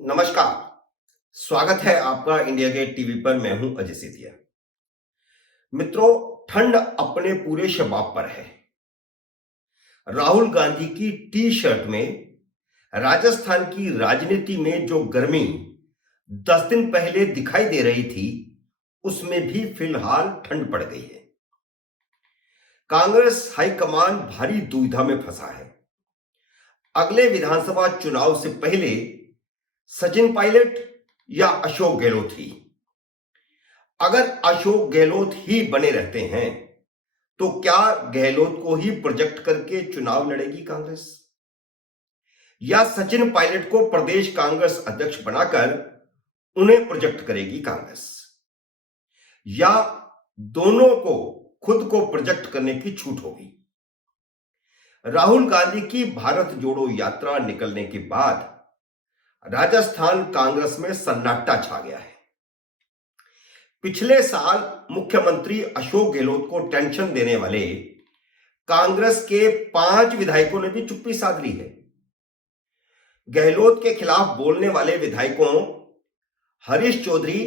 नमस्कार। स्वागत है आपका इंडिया गेट टीवी पर। मैं हूं अजय सेतिया। मित्रों, ठंड अपने पूरे शबाब पर है। राहुल गांधी की टी शर्ट में राजस्थान की राजनीति में जो गर्मी 10 दिन पहले दिखाई दे रही थी, उसमें भी फिलहाल ठंड पड़ गई है। कांग्रेस हाईकमान भारी दुविधा में फंसा है। अगले विधानसभा चुनाव से पहले सचिन पायलट या अशोक गहलोत ही। अगर अशोक गहलोत ही बने रहते हैं तो क्या गहलोत को ही प्रोजेक्ट करके चुनाव लड़ेगी कांग्रेस, या सचिन पायलट को प्रदेश कांग्रेस अध्यक्ष बनाकर उन्हें प्रोजेक्ट करेगी कांग्रेस, या दोनों को खुद को प्रोजेक्ट करने की छूट होगी? राहुल गांधी की भारत जोड़ो यात्रा निकलने के बाद राजस्थान कांग्रेस में सन्नाटा छा गया है। पिछले साल मुख्यमंत्री अशोक गहलोत को टेंशन देने वाले कांग्रेस के 5 विधायकों ने भी चुप्पी साध ली है। गहलोत के खिलाफ बोलने वाले विधायकों हरीश चौधरी,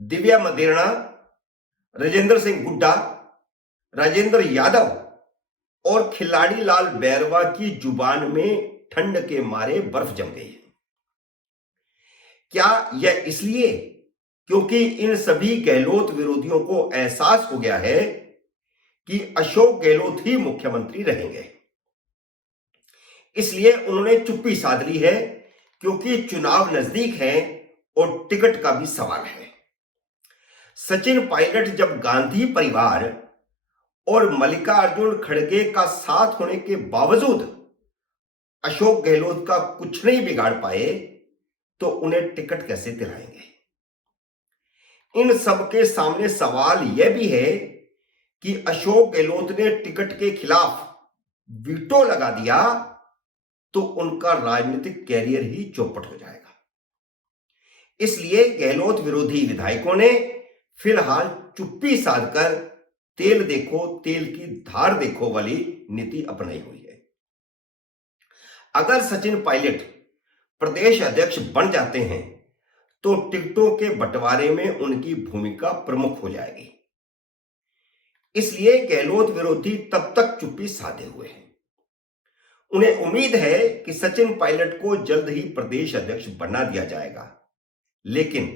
दिव्या मदेरणा, राजेंद्र सिंह गुड्डा, राजेंद्र यादव और खिलाड़ी लाल बैरवा की जुबान में ठंड के मारे बर्फ जम गई है। क्या यह इसलिए क्योंकि इन सभी गहलोत विरोधियों को एहसास हो गया है कि अशोक गहलोत ही मुख्यमंत्री रहेंगे, इसलिए उन्होंने चुप्पी साध ली है? क्योंकि चुनाव नजदीक है और टिकट का भी सवाल है। सचिन पायलट जब गांधी परिवार और मल्लिकार्जुन खड़गे का साथ होने के बावजूद अशोक गहलोत का कुछ नहीं बिगाड़ पाए, तो उन्हें टिकट कैसे दिलाएंगे? इन सबके सामने सवाल यह भी है कि अशोक गहलोत ने टिकट के खिलाफ वीटो लगा दिया तो उनका राजनीतिक कैरियर ही चौपट हो जाएगा। इसलिए गहलोत विरोधी विधायकों ने फिलहाल चुप्पी साधकर तेल देखो तेल की धार देखो वाली नीति अपनाई हुई है। अगर सचिन पायलट प्रदेश अध्यक्ष बन जाते हैं तो टिकटों के बंटवारे में उनकी भूमिका प्रमुख हो जाएगी। इसलिए गहलोत विरोधी तब तक चुप्पी साधे हुए हैं। उन्हें उम्मीद है कि सचिन पायलट को जल्द ही प्रदेश अध्यक्ष बना दिया जाएगा, लेकिन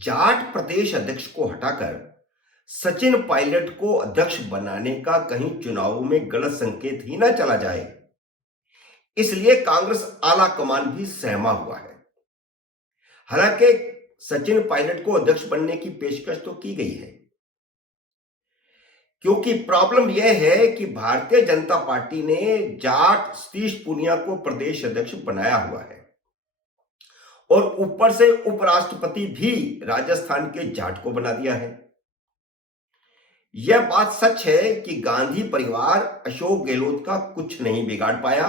जाट प्रदेश अध्यक्ष को हटाकर सचिन पायलट को अध्यक्ष बनाने का कहीं चुनावों में गलत संकेत ही ना चला जाए, इसलिए कांग्रेस आला कमान भी सहमा हुआ है। हालांकि सचिन पायलट को अध्यक्ष बनने की पेशकश तो की गई है, क्योंकि प्रॉब्लम यह है कि भारतीय जनता पार्टी ने जाट सतीश पूनिया को प्रदेश अध्यक्ष बनाया हुआ है और ऊपर से उपराष्ट्रपति भी राजस्थान के जाट को बना दिया है। यह बात सच है कि गांधी परिवार अशोक गहलोत का कुछ नहीं बिगाड़ पाया,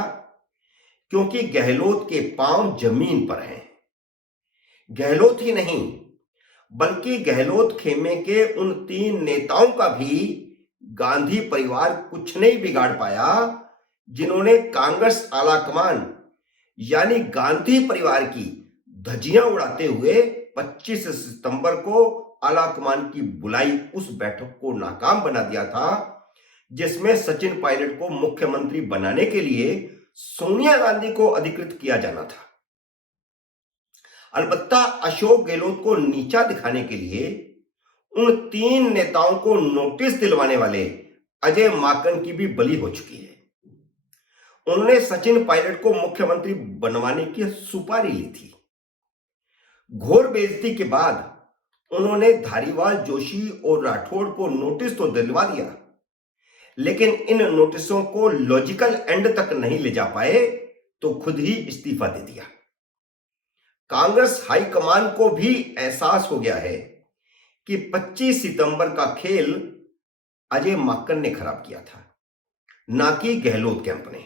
क्योंकि गहलोत के पांव जमीन पर हैं। गहलोत ही नहीं बल्कि गहलोत खेमे के उन 3 नेताओं का भी गांधी परिवार कुछ नहीं बिगाड़ पाया, जिन्होंने कांग्रेस आलाकमान यानी गांधी परिवार की धज्जियां उड़ाते हुए 25 सितंबर को आलाकमान की बुलाई उस बैठक को नाकाम बना दिया था, जिसमें सचिन पायलट को मुख्यमंत्री बनाने के लिए सोनिया गांधी को अधिकृत किया जाना था। अलबत्ता अशोक गहलोत को नीचा दिखाने के लिए उन 3 नेताओं को नोटिस दिलवाने वाले अजय माकन की भी बलि हो चुकी है। उन्होंने सचिन पायलट को मुख्यमंत्री बनवाने की सुपारी ली थी। घोर बेइज्जती के बाद उन्होंने धारीवाल, जोशी और राठौड़ को नोटिस तो दिलवा दिया, लेकिन इन नोटिसों को लॉजिकल एंड तक नहीं ले जा पाए तो खुद ही इस्तीफा दे दिया। कांग्रेस हाईकमान को भी एहसास हो गया है कि 25 सितंबर का खेल अजय माकन ने खराब किया था, ना कि गहलोत कैंप ने।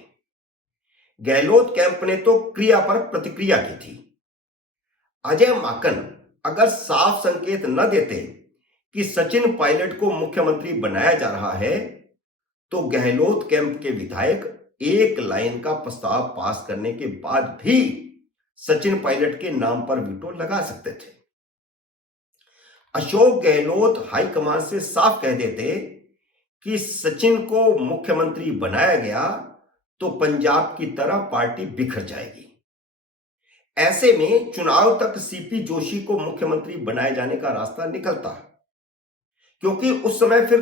गहलोत कैंप ने तो क्रिया पर प्रतिक्रिया की थी। अजय माकन अगर साफ संकेत न देते कि सचिन पायलट को मुख्यमंत्री बनाया जा रहा है, तो गहलोत कैंप के विधायक एक लाइन का प्रस्ताव पास करने के बाद भी सचिन पायलट के नाम पर वीटो लगा सकते थे। अशोक गहलोत हाईकमान से साफ कह देते कि सचिन को मुख्यमंत्री बनाया गया तो पंजाब की तरह पार्टी बिखर जाएगी। ऐसे में चुनाव तक सीपी जोशी को मुख्यमंत्री बनाए जाने का रास्ता निकलता, क्योंकि उस समय फिर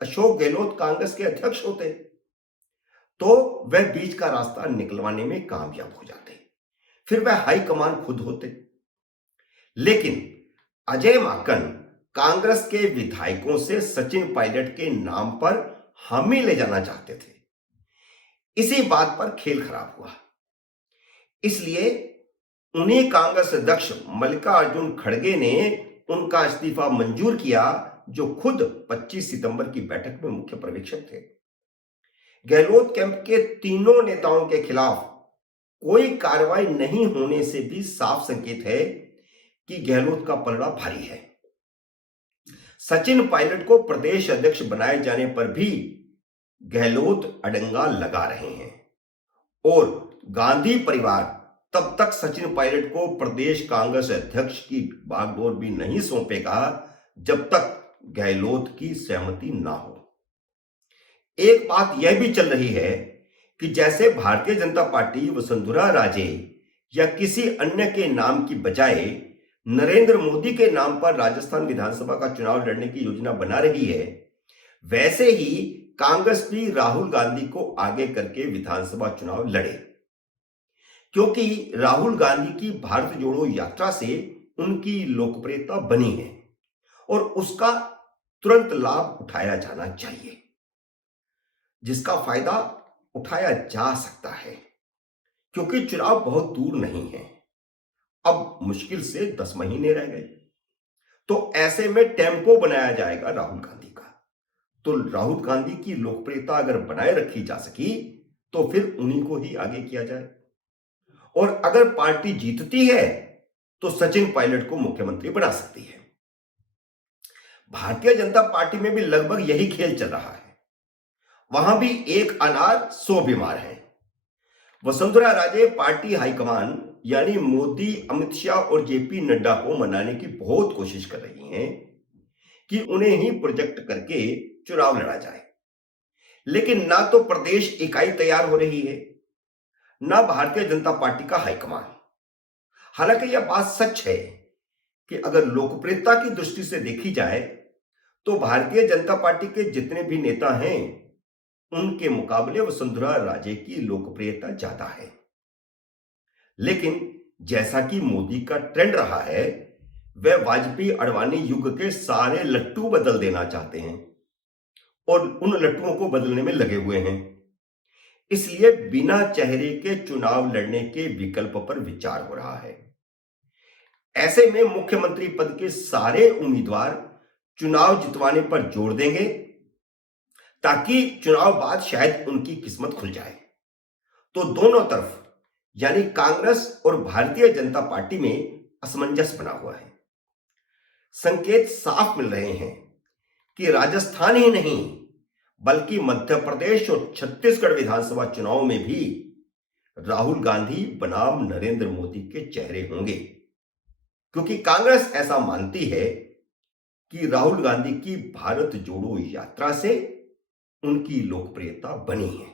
अशोक गहलोत कांग्रेस के अध्यक्ष होते तो वह बीच का रास्ता निकलवाने में कामयाब हो जाते, फिर वह हाईकमान खुद होते। लेकिन अजय माकन कांग्रेस के विधायकों से सचिन पायलट के नाम पर हामी ले जाना चाहते थे। इसी बात पर खेल खराब हुआ, इसलिए उन्हीं कांग्रेस अध्यक्ष मल्लिकार्जुन खड़गे ने उनका इस्तीफा मंजूर किया, जो खुद 25 सितंबर की बैठक में मुख्य पर्यवेक्षक थे। गहलोत कैंप के तीनों नेताओं के खिलाफ कोई कार्रवाई नहीं होने से भी साफ संकेत है कि गहलोत का पलड़ा भारी है। सचिन पायलट को प्रदेश अध्यक्ष बनाए जाने पर भी गहलोत अड़ंगा लगा रहे हैं और गांधी परिवार तब तक सचिन पायलट को प्रदेश कांग्रेस अध्यक्ष की बागडोर भी नहीं सौंपेगा जब तक गहलोत की सहमति ना हो। एक बात यह भी चल रही है कि जैसे भारतीय जनता पार्टी वसुंधरा राजे या किसी अन्य के नाम की बजाय नरेंद्र मोदी के नाम पर राजस्थान विधानसभा का चुनाव लड़ने की योजना बना रही है, वैसे ही कांग्रेस भी राहुल गांधी को आगे करके विधानसभा चुनाव लड़े, क्योंकि राहुल गांधी की भारत जोड़ो यात्रा से उनकी लोकप्रियता बनी है और उसका तुरंत लाभ उठाया जाना चाहिए, जिसका फायदा उठाया जा सकता है, क्योंकि चुनाव बहुत दूर नहीं है। अब मुश्किल से 10 महीने रह गए, तो ऐसे में टेम्पो बनाया जाएगा राहुल गांधी का। तो राहुल गांधी की लोकप्रियता अगर बनाए रखी जा सकी तो फिर उन्हीं को ही आगे किया जाए, और अगर पार्टी जीतती है तो सचिन पायलट को मुख्यमंत्री बना सकती है। भारतीय जनता पार्टी में भी लगभग यही खेल चल रहा है। वहां भी एक अनार 100 बीमार है। वसुंधरा राजे पार्टी हाईकमान यानी मोदी, अमित शाह और जेपी नड्डा को मनाने की बहुत कोशिश कर रही हैं कि उन्हें ही प्रोजेक्ट करके चुनाव लड़ा जाए, लेकिन ना तो प्रदेश इकाई तैयार हो रही है, ना भारतीय जनता पार्टी का हाईकमान। हालांकि यह बात सच है कि अगर लोकप्रियता की दृष्टि से देखी जाए तो भारतीय जनता पार्टी के जितने भी नेता हैं उनके मुकाबले वसुंधरा राजे की लोकप्रियता ज्यादा है। लेकिन जैसा कि मोदी का ट्रेंड रहा है, वह वाजपेयी अडवाणी युग के सारे लट्टू बदल देना चाहते हैं और उन लट्टुओं को बदलने में लगे हुए हैं। इसलिए बिना चेहरे के चुनाव लड़ने के विकल्प पर विचार हो रहा है। ऐसे में मुख्यमंत्री पद के सारे उम्मीदवार चुनाव जितवाने पर जोर देंगे, ताकि चुनाव बाद शायद उनकी किस्मत खुल जाए। तो दोनों तरफ यानी कांग्रेस और भारतीय जनता पार्टी में असमंजस बना हुआ है। संकेत साफ मिल रहे हैं कि राजस्थान ही नहीं बल्कि मध्य प्रदेश और छत्तीसगढ़ विधानसभा चुनाव में भी राहुल गांधी बनाम नरेंद्र मोदी के चेहरे होंगे, क्योंकि कांग्रेस ऐसा मानती है कि राहुल गांधी की भारत जोड़ो यात्रा से उनकी लोकप्रियता बनी है।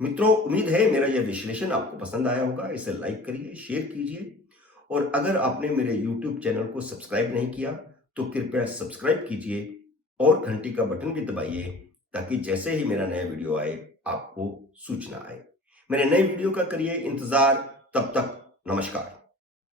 मित्रों, उम्मीद है मेरा यह विश्लेषण आपको पसंद आया होगा। इसे लाइक करिए, शेयर कीजिए, और अगर आपने मेरे YouTube चैनल को सब्सक्राइब नहीं किया तो कृपया सब्सक्राइब कीजिए और घंटी का बटन भी दबाइए, ताकि जैसे ही मेरा नया वीडियो आए आपको सूचना आए। मेरे नए वीडियो का करिए इंतजार। तब तक नमस्कार।